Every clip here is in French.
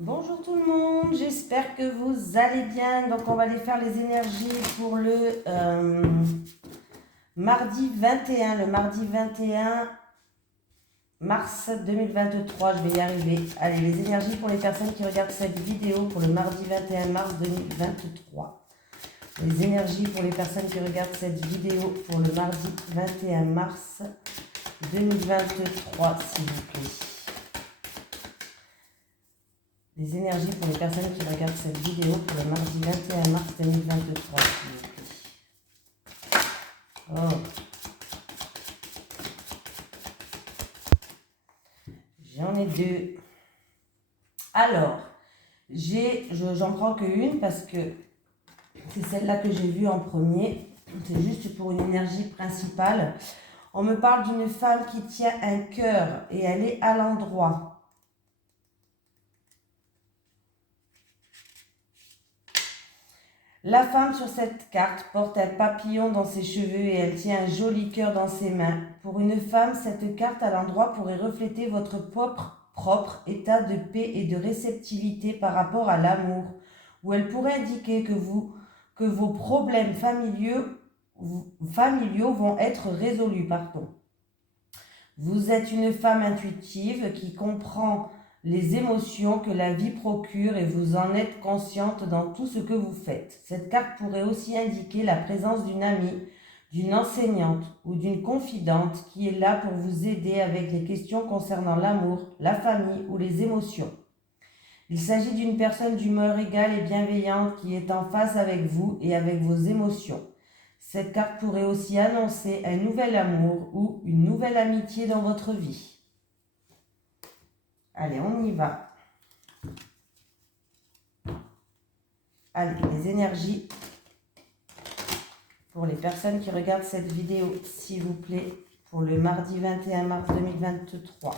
Bonjour tout le monde, j'espère que vous allez bien. Donc on va aller faire les énergies pour le mardi 21, le mardi 21 mars 2023, je vais y arriver. Allez, les énergies pour les personnes qui regardent cette vidéo pour le mardi 21 mars 2023. Les énergies pour les personnes qui regardent cette vidéo pour le mardi 21 mars 2023, s'il vous plaît. Les énergies pour les personnes qui regardent cette vidéo pour le mardi 21 mars 2023, s'il vous plaît. Oh. J'en ai deux. Alors, j'en prends qu'une parce que c'est celle-là que j'ai vue en premier. C'est juste pour une énergie principale. On me parle d'une femme qui tient un cœur et elle est à l'endroit. La femme sur cette carte porte un papillon dans ses cheveux et elle tient un joli cœur dans ses mains. Pour une femme, cette carte à l'endroit pourrait refléter votre propre état de paix et de réceptivité par rapport à l'amour, ou elle pourrait indiquer que vos problèmes familiaux vont être résolus. Vous êtes une femme intuitive qui comprend les émotions que la vie procure et vous en êtes consciente dans tout ce que vous faites. Cette carte pourrait aussi indiquer la présence d'une amie, d'une enseignante ou d'une confidente qui est là pour vous aider avec les questions concernant l'amour, la famille ou les émotions. Il s'agit d'une personne d'humeur égale et bienveillante qui est en phase avec vous et avec vos émotions. Cette carte pourrait aussi annoncer un nouvel amour ou une nouvelle amitié dans votre vie. Allez, on y va. Allez, les énergies pour les personnes qui regardent cette vidéo, s'il vous plaît, pour le mardi 21 mars 2023.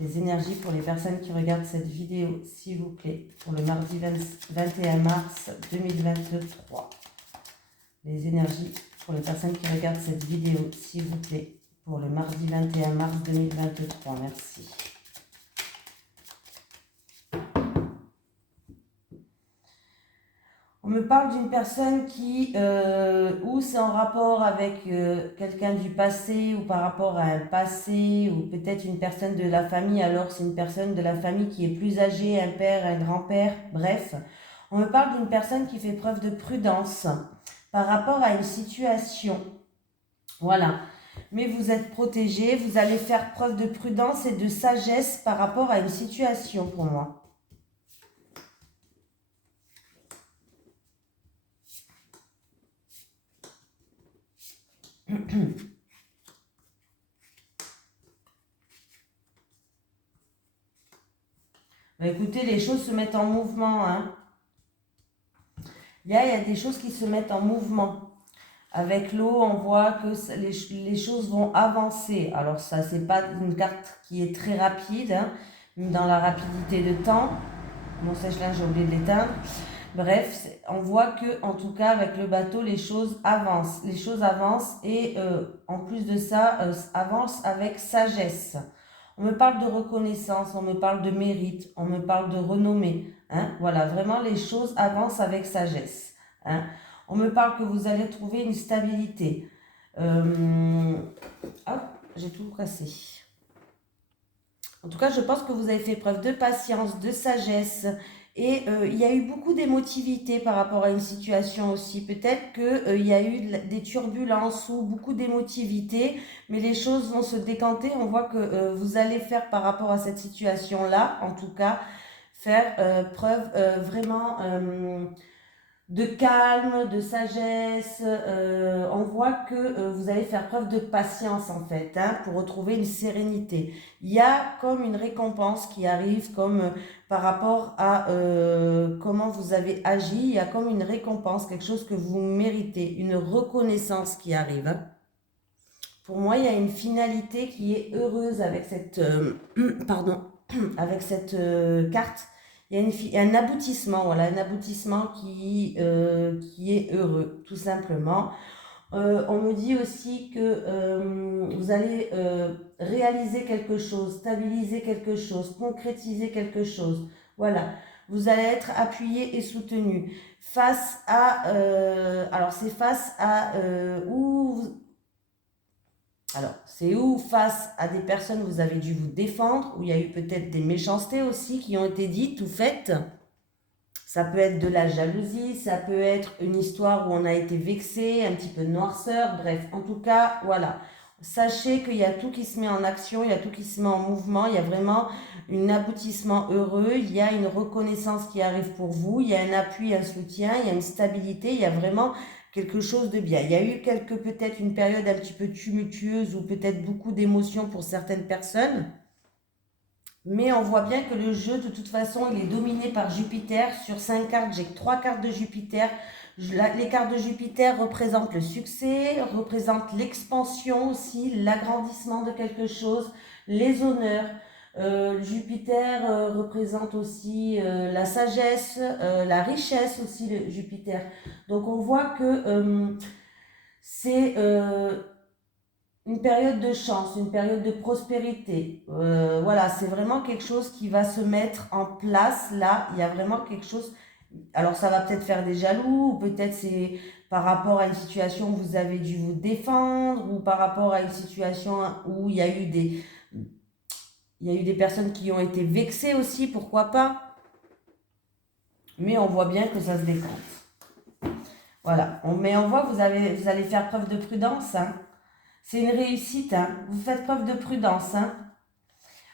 Les énergies pour les personnes qui regardent cette vidéo, s'il vous plaît, pour le mardi 21 mars 2023. Les énergies pour les personnes qui regardent cette vidéo, s'il vous plaît, pour le mardi 21 mars 2023. Merci. On me parle d'une personne qui, ou c'est en rapport avec quelqu'un du passé ou par rapport à un passé ou peut-être une personne de la famille, alors c'est une personne de la famille qui est plus âgée, un père, un grand-père, bref. On me parle d'une personne qui fait preuve de prudence par rapport à une situation. Voilà. Mais vous êtes protégé, vous allez faire preuve de prudence et de sagesse par rapport à une situation pour moi. Bah écoutez, les choses se mettent en mouvement. Hein. Il y a des choses qui se mettent en mouvement. Avec l'eau, on voit que les choses vont avancer. Alors ça, c'est pas une carte qui est très rapide, hein, dans la rapidité de temps. Mon sèche-linge, j'ai oublié de l'éteindre. Bref, on voit que, en tout cas, avec le bateau, les choses avancent. Les choses avancent et en plus de ça, avancent avec sagesse. On me parle de reconnaissance, on me parle de mérite, on me parle de renommée. Hein. Voilà, vraiment, les choses avancent avec sagesse. Hein. On me parle que vous allez trouver une stabilité. J'ai tout cassé. En tout cas, je pense que vous avez fait preuve de patience, de sagesse. Et il y a eu beaucoup d'émotivité par rapport à une situation aussi. Peut-être qu'il y a eu des turbulences ou beaucoup d'émotivité, mais les choses vont se décanter. On voit que vous allez faire par rapport à cette situation-là, en tout cas, faire preuve vraiment de calme, de sagesse. On voit que vous allez faire preuve de patience en fait, hein, pour retrouver une sérénité. Il y a comme une récompense qui arrive comme par rapport à comment vous avez agi. Il y a comme une récompense, quelque chose que vous méritez, une reconnaissance qui arrive. Hein. Pour moi, il y a une finalité qui est heureuse avec cette, avec cette carte. Il y a un aboutissement, voilà, un aboutissement qui est heureux, tout simplement. On me dit aussi que vous allez réaliser quelque chose, stabiliser quelque chose, concrétiser quelque chose. Voilà, vous allez être appuyé et soutenu face à, alors c'est face à alors c'est où face à des personnes vous avez dû vous défendre, où il y a eu peut-être des méchancetés aussi qui ont été dites ou faites. Ça peut être de la jalousie, ça peut être une histoire où on a été vexé, un petit peu de noirceur, bref, en tout cas, voilà. Sachez qu'il y a tout qui se met en action, il y a tout qui se met en mouvement, il y a vraiment un aboutissement heureux, il y a une reconnaissance qui arrive pour vous, il y a un appui, un soutien, il y a une stabilité, il y a vraiment quelque chose de bien. Il y a eu peut-être une période un petit peu tumultueuse ou peut-être beaucoup d'émotions pour certaines personnes. Mais on voit bien que le jeu, de toute façon, il est dominé par Jupiter. Sur 5 cartes, j'ai 3 cartes de Jupiter. Les cartes de Jupiter représentent le succès, représentent l'expansion aussi, l'agrandissement de quelque chose, les honneurs. Jupiter représente aussi la sagesse, la richesse aussi, le Jupiter. Donc on voit que c'est une période de chance, une période de prospérité. Voilà, c'est vraiment quelque chose qui va se mettre en place. Là, il y a vraiment quelque chose. Alors, ça va peut-être faire des jaloux, ou peut-être c'est par rapport à une situation où vous avez dû vous défendre, ou par rapport à une situation où il y a eu des personnes qui ont été vexées aussi, pourquoi pas. Mais on voit bien que ça se décante. Voilà. Mais on voit que vous allez faire preuve de prudence, hein. C'est une réussite, hein. Vous faites preuve de prudence, hein.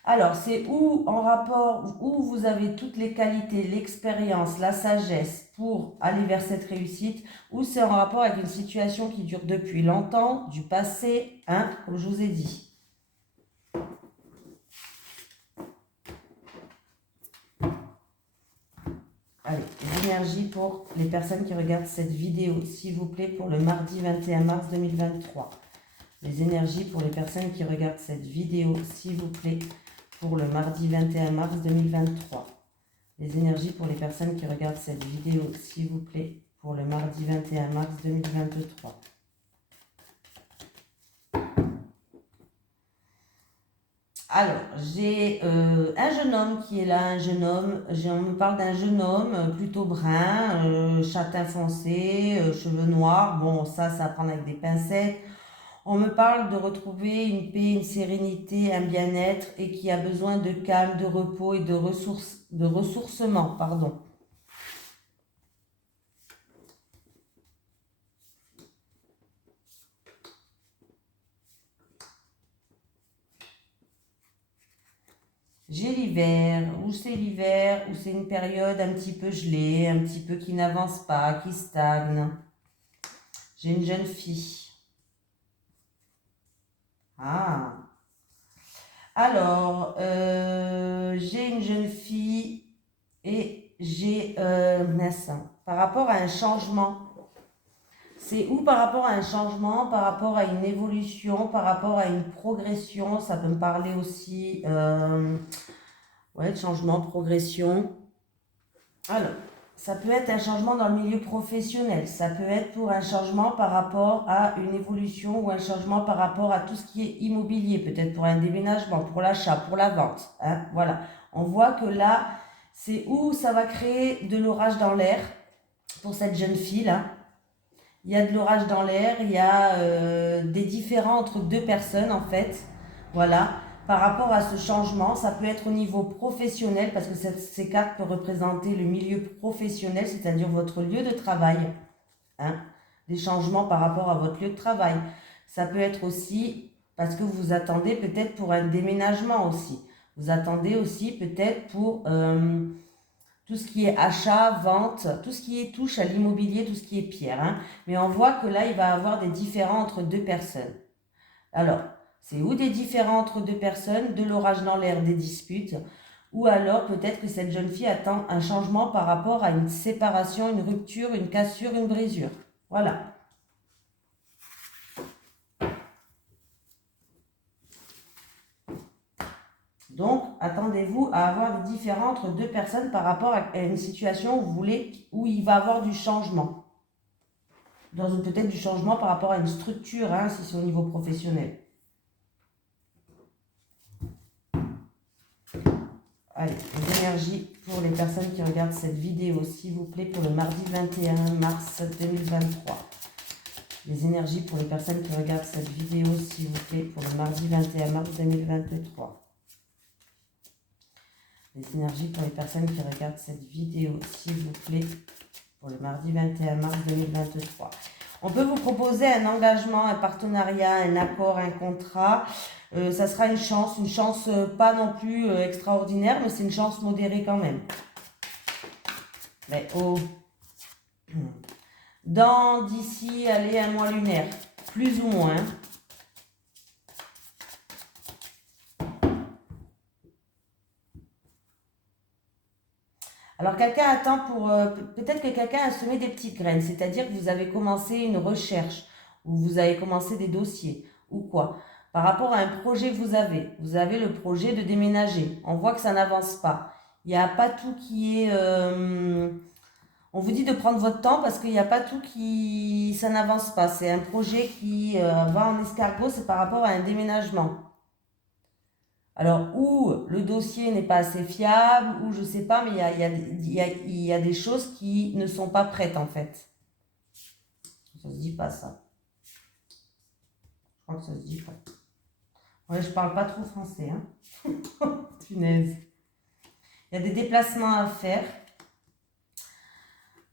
Alors, c'est où en rapport, où vous avez toutes les qualités, l'expérience, la sagesse pour aller vers cette réussite, ou c'est en rapport avec une situation qui dure depuis longtemps, du passé, hein, comme je vous ai dit. Allez, l'énergie pour les personnes qui regardent cette vidéo, s'il vous plaît, pour le mardi 21 mars 2023. Les énergies pour les personnes qui regardent cette vidéo, s'il vous plaît, pour le mardi 21 mars 2023. Les énergies pour les personnes qui regardent cette vidéo, s'il vous plaît, pour le mardi 21 mars 2023. Alors, j'ai un jeune homme qui est là, un jeune homme, on me parle d'un jeune homme plutôt brun, châtain foncé, cheveux noirs, bon ça à prendre avec des pincettes. On me parle de retrouver une paix, une sérénité, un bien-être et qui a besoin de calme, de repos et de ressourcement, pardon. J'ai l'hiver, ou c'est une période un petit peu gelée, un petit peu qui n'avance pas, qui stagne. J'ai une jeune fille. Ah. Alors, j'ai une jeune fille et j'ai par rapport à un changement. C'est où par rapport à un changement, par rapport à une évolution, par rapport à une progression. Ça peut me parler aussi de changement, progression. Alors, ça peut être un changement dans le milieu professionnel. Ça peut être pour un changement par rapport à une évolution ou un changement par rapport à tout ce qui est immobilier. Peut-être pour un déménagement, pour l'achat, pour la vente, hein, voilà. On voit que là, c'est où ça va créer de l'orage dans l'air pour cette jeune fille là. Il y a de l'orage dans l'air, il y a des différends entre deux personnes en fait. Voilà. Par rapport à ce changement, ça peut être au niveau professionnel parce que ces cartes peuvent représenter le milieu professionnel, c'est-à-dire votre lieu de travail. Hein, des changements par rapport à votre lieu de travail. Ça peut être aussi parce que vous attendez peut-être pour un déménagement aussi. Vous attendez aussi peut-être pour tout ce qui est achat, vente, tout ce qui touche à l'immobilier, tout ce qui est pierre. Hein. Mais on voit que là, il va y avoir des différends entre deux personnes. Alors, c'est ou des différends entre deux personnes, de l'orage dans l'air, des disputes, ou alors peut-être que cette jeune fille attend un changement par rapport à une séparation, une rupture, une cassure, une brisure. Voilà. Donc, attendez-vous à avoir des différends entre deux personnes par rapport à une situation où il va y avoir du changement. Peut-être du changement par rapport à une structure, hein, si c'est au niveau professionnel. Allez, les énergies pour les personnes qui regardent cette vidéo, s'il vous plaît, pour le mardi 21 mars 2023. Les énergies pour les personnes qui regardent cette vidéo, s'il vous plaît, pour le mardi 21 mars 2023. Les énergies pour les personnes qui regardent cette vidéo, s'il vous plaît, pour le mardi 21 mars 2023. On peut vous proposer un engagement, un partenariat, un accord, un contrat. Ça sera une chance pas non plus extraordinaire, mais c'est une chance modérée quand même. Mais oh, d'ici, allez, un mois lunaire, plus ou moins. Alors, quelqu'un attend pour... peut-être que quelqu'un a semé des petites graines, c'est-à-dire que vous avez commencé une recherche, ou vous avez commencé des dossiers, ou quoi. Par rapport à un projet que vous avez le projet de déménager. On voit que ça n'avance pas. Il n'y a pas tout qui est... on vous dit de prendre votre temps parce qu'il n'y a pas tout qui... Ça n'avance pas. C'est un projet qui va en escargot, c'est par rapport à un déménagement. Alors, ou le dossier n'est pas assez fiable, ou je sais pas, mais il y a des choses qui ne sont pas prêtes en fait. Ça se dit pas ça. Je crois que ça se dit pas. Ouais, je parle pas trop français, hein. Punaise. Il y a des déplacements à faire.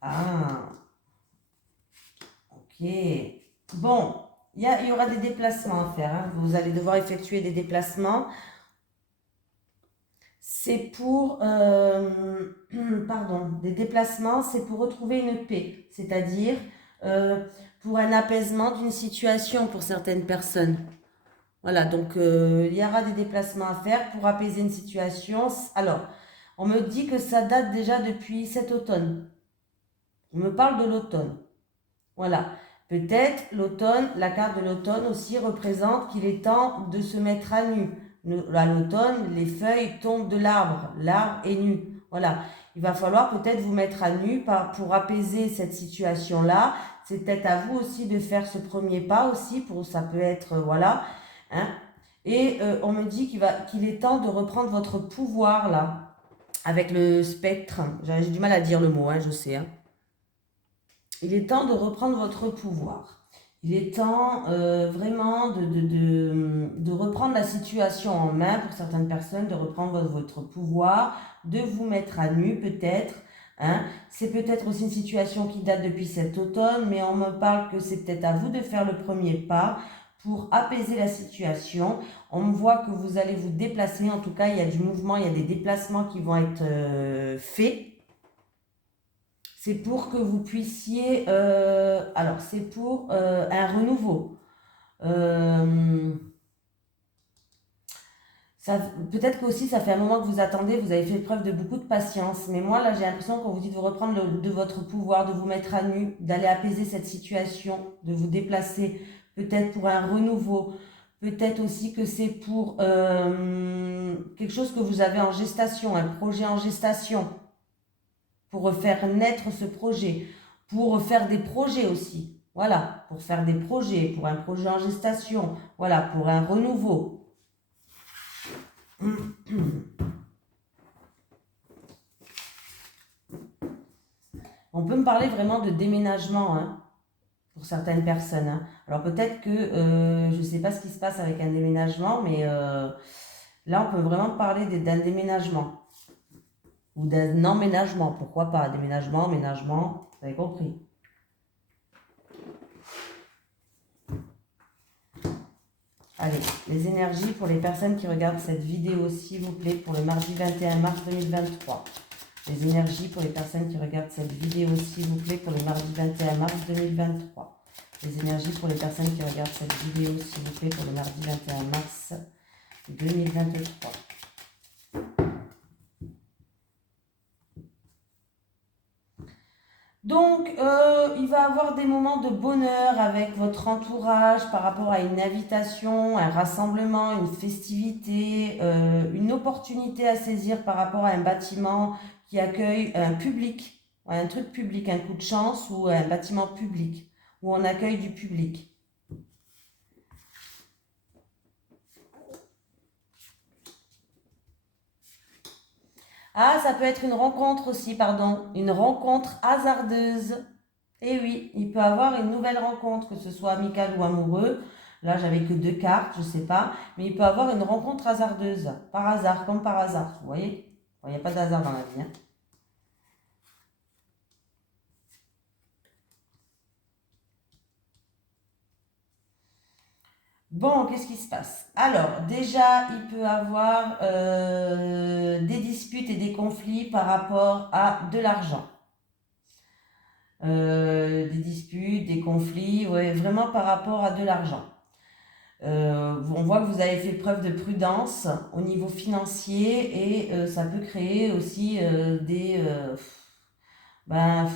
Ah. Ok. Bon, il y aura des déplacements à faire, hein. Vous allez devoir effectuer des déplacements. C'est pour, pardon, des déplacements, c'est pour retrouver une paix, c'est-à-dire pour un apaisement d'une situation pour certaines personnes. Voilà, donc il y aura des déplacements à faire pour apaiser une situation. Alors, on me dit que ça date déjà depuis cet automne. On me parle de l'automne. Voilà. Peut-être l'automne, la carte de l'automne aussi représente qu'il est temps de se mettre à nu. À l'automne, les feuilles tombent de l'arbre. L'arbre est nu. Voilà. Il va falloir peut-être vous mettre à nu pour apaiser cette situation-là. C'est peut-être à vous aussi de faire ce premier pas aussi. Ça peut être, voilà. Hein. Et on me dit qu'il est temps de reprendre votre pouvoir là. Avec le spectre. J'ai du mal à dire le mot, hein, je sais. Hein. Il est temps de reprendre votre pouvoir. Il est temps vraiment de reprendre la situation en main pour certaines personnes, de reprendre votre pouvoir, de vous mettre à nu peut-être. Hein. C'est peut-être aussi une situation qui date depuis cet automne, mais on me parle que c'est peut-être à vous de faire le premier pas pour apaiser la situation. On me voit que vous allez vous déplacer. En tout cas, il y a du mouvement, il y a des déplacements qui vont être faits. C'est pour que vous puissiez... alors, c'est pour un renouveau. Peut-être que aussi, ça fait un moment que vous attendez, vous avez fait preuve de beaucoup de patience. Mais moi, là, j'ai l'impression qu'on vous dit de vous reprendre de votre pouvoir, de vous mettre à nu, d'aller apaiser cette situation, de vous déplacer, peut-être pour un renouveau. Peut-être aussi que c'est pour quelque chose que vous avez en gestation, un projet en gestation, pour faire naître ce projet, pour faire des projets aussi. Voilà, pour faire des projets, pour un projet en gestation, voilà, pour un renouveau. On peut me parler vraiment de déménagement, hein, pour certaines personnes. Hein. Alors peut-être que, je ne sais pas ce qui se passe avec un déménagement, mais là, on peut vraiment parler d'un déménagement. Ou d'un emménagement, pourquoi pas, déménagement, emménagement, vous avez compris. Allez, les énergies pour les personnes qui regardent cette vidéo, s'il vous plaît, pour le mardi 21 mars 2023. Les énergies pour les personnes qui regardent cette vidéo, s'il vous plaît, pour le mardi 21 mars 2023. Les énergies pour les personnes qui regardent cette vidéo, s'il vous plaît, pour le mardi 21 mars 2023. Donc, il va y avoir des moments de bonheur avec votre entourage par rapport à une invitation, un rassemblement, une festivité, une opportunité à saisir par rapport à un bâtiment qui accueille un public, un truc public, un coup de chance ou un bâtiment public où on accueille du public. Ah, ça peut être une rencontre aussi, pardon. Une rencontre hasardeuse. Eh oui, il peut avoir une nouvelle rencontre, que ce soit amical ou amoureux. Là, j'avais que deux cartes, je sais pas. Mais il peut avoir une rencontre hasardeuse. Par hasard, comme par hasard. Vous voyez? Bon, il n'y a pas de hasard dans la vie, hein. Bon, qu'est-ce qui se passe? Alors, déjà, il peut avoir des disputes et des conflits par rapport à de l'argent. Des disputes, des conflits, ouais, vraiment par rapport à de l'argent. On voit que vous avez fait preuve de prudence au niveau financier et ça peut créer aussi ben,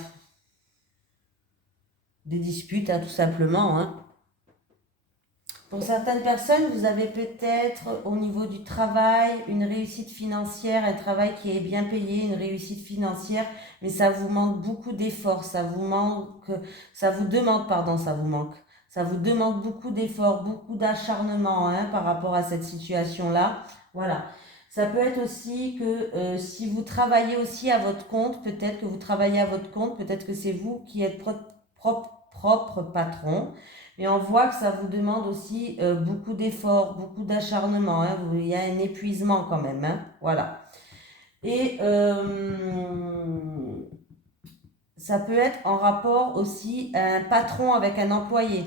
des disputes, hein, tout simplement, hein. Pour certaines personnes, vous avez peut-être au niveau du travail une réussite financière, un travail qui est bien payé, une réussite financière, mais ça vous manque beaucoup d'efforts, ça vous demande, pardon, ça vous manque. Ça vous demande beaucoup d'efforts, beaucoup d'acharnement, hein, par rapport à cette situation-là. Voilà. Ça peut être aussi que si vous travaillez aussi à votre compte, peut-être que vous travaillez à votre compte, peut-être que c'est vous qui êtes propre patron. Et on voit que ça vous demande aussi beaucoup d'efforts, beaucoup d'acharnement, hein. Il y a un épuisement quand même, hein. Voilà. Et ça peut être en rapport aussi un patron avec un employé.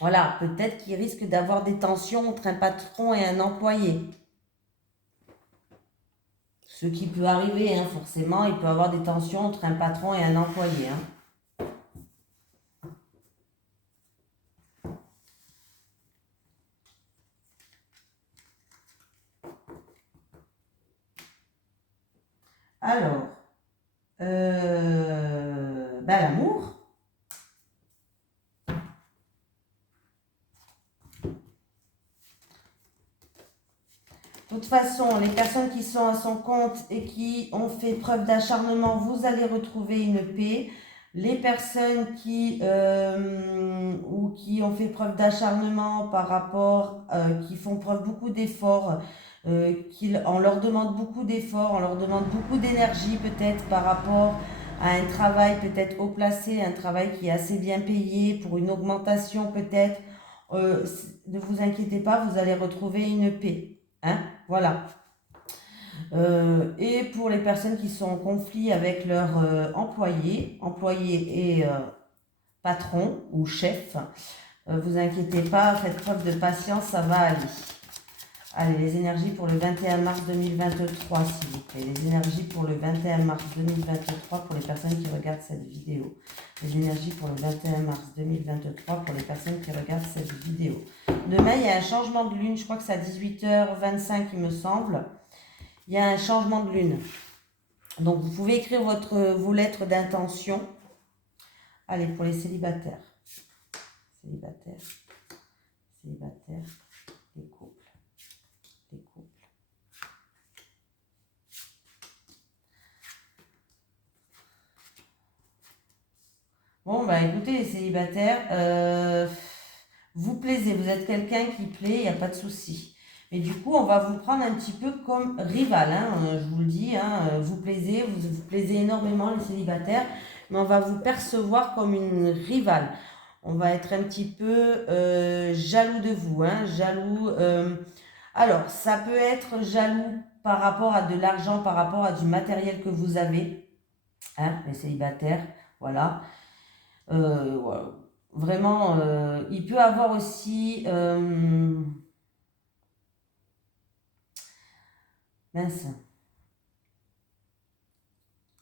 Voilà, peut-être qu'il risque d'avoir des tensions entre un patron et un employé. Ce qui peut arriver, hein, forcément, il peut avoir des tensions entre un patron et un employé, hein. Alors, ben, l'amour. De toute façon, les personnes qui sont à son compte et qui ont fait preuve d'acharnement, vous allez retrouver une paix. Les personnes qui ont fait preuve d'acharnement par rapport, qui font preuve beaucoup d'efforts, on leur demande beaucoup d'efforts, on leur demande beaucoup d'énergie peut-être par rapport à un travail peut-être haut placé, un travail qui est assez bien payé pour une augmentation peut-être. Ne vous inquiétez pas, vous allez retrouver une paix. Hein, voilà. Et pour les personnes qui sont en conflit avec leur employé et patron ou chef, vous inquiétez pas, faites preuve de patience, ça va aller. Allez, les énergies pour le 21 mars 2023, s'il vous plaît. Les énergies pour le 21 mars 2023 pour les personnes qui regardent cette vidéo. Les énergies pour le 21 mars 2023 pour les personnes qui regardent cette vidéo. Demain, il y a un changement de lune. Je crois que c'est à 18h25, il me semble. Il y a un changement de lune. Donc, vous pouvez écrire vos lettres d'intention. Allez, pour les célibataires. Célibataires. Célibataires. Les couples. Les couples. Bon, bah écoutez, les célibataires, vous plaisez, vous êtes quelqu'un qui plaît, il n'y a pas de souci. Mais du coup, on va vous prendre un petit peu comme rival, hein, je vous le dis, hein, vous plaisez, vous plaisez énormément les célibataires, mais on va vous percevoir comme une rivale. On va être un petit peu jaloux de vous, hein, jaloux. Alors, ça peut être jaloux par rapport à de l'argent, par rapport à du matériel que vous avez, hein, les célibataires, voilà. Voilà. Vraiment, il peut avoir aussi, mince,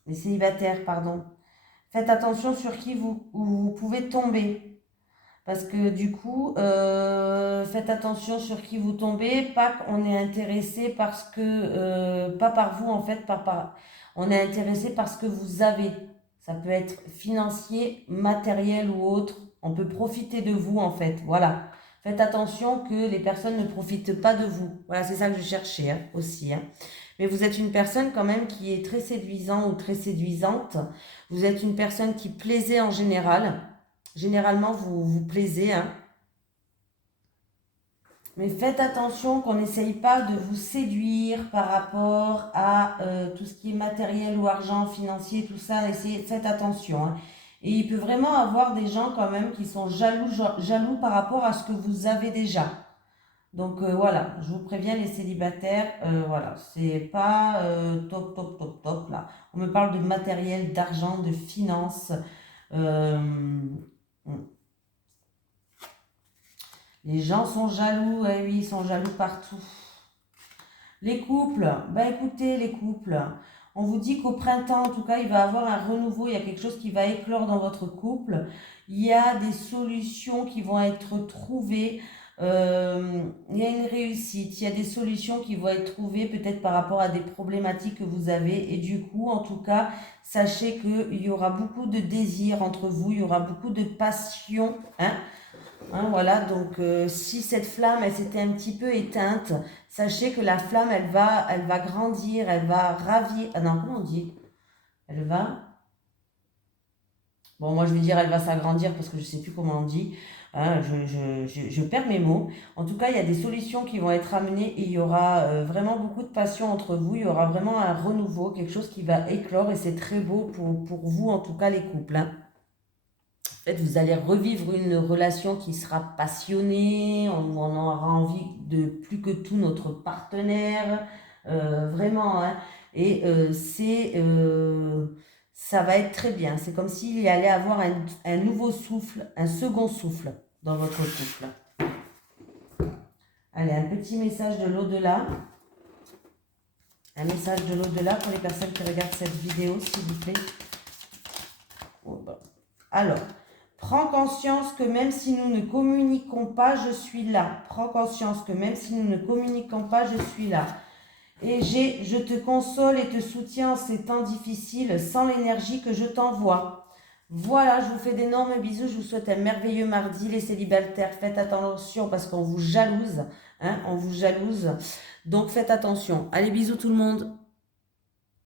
les célibataires, pardon. Faites attention sur qui vous pouvez tomber. Parce que du coup, faites attention sur qui vous tombez. Pas qu'on est intéressé parce que, pas par vous en fait, on est intéressé par ce que vous avez. Ça peut être financier, matériel ou autre. On peut profiter de vous en fait. Voilà. Faites attention que les personnes ne profitent pas de vous. Voilà, c'est ça que je cherchais, hein, aussi, hein. Mais vous êtes une personne quand même qui est très séduisant ou très séduisante. Vous êtes une personne qui plaisait en général. Généralement, vous plaisez, hein. Mais faites attention qu'on n'essaye pas de vous séduire par rapport à tout ce qui est matériel ou argent, financier, tout ça. Faites attention, hein. Et il peut vraiment avoir des gens quand même qui sont jaloux par rapport à ce que vous avez déjà. Donc voilà, je vous préviens les célibataires, voilà, c'est pas top, top, top, top là. On me parle de matériel, d'argent, de finances. euh, les gens sont jaloux, eh oui, ils sont jaloux partout. Les couples, bah écoutez les couples, on vous dit qu'au printemps, en tout cas, il va y avoir un renouveau, il y a quelque chose qui va éclore dans votre couple. Il y a des solutions qui vont être trouvées, il y a une réussite, il y a des solutions qui vont être trouvées peut-être par rapport à des problématiques que vous avez. Et du coup, en tout cas, sachez qu'il y aura beaucoup de désir entre vous, il y aura beaucoup de passion, hein. Hein, voilà, donc si cette flamme, elle s'était un petit peu éteinte, sachez que la flamme, elle va grandir, elle va ravir. Ah non, comment on dit? Elle va. Bon, moi je vais dire elle va s'agrandir parce que je ne sais plus comment on dit. Hein, je perds mes mots. En tout cas, il y a des solutions qui vont être amenées et il y aura vraiment beaucoup de passion entre vous. Il y aura vraiment un renouveau, quelque chose qui va éclore et c'est très beau pour vous, en tout cas les couples, hein. En fait, vous allez revivre une relation qui sera passionnée, on aura envie de plus que tout notre partenaire, vraiment, hein. Et ça va être très bien. C'est comme s'il y allait avoir un nouveau souffle, un second souffle dans votre couple. Allez, un petit message de l'au-delà. Un message de l'au-delà pour les personnes qui regardent cette vidéo, s'il vous plaît. Oh, bah. Alors, prends conscience que même si nous ne communiquons pas, je suis là. Prends conscience que même si nous ne communiquons pas, je suis là. Et je te console et te soutiens en ces temps difficiles sans l'énergie que je t'envoie. Voilà, je vous fais d'énormes bisous. Je vous souhaite un merveilleux mardi. Les célibataires, faites attention parce qu'on vous jalouse. Hein, on vous jalouse. Donc faites attention. Allez, bisous tout le monde.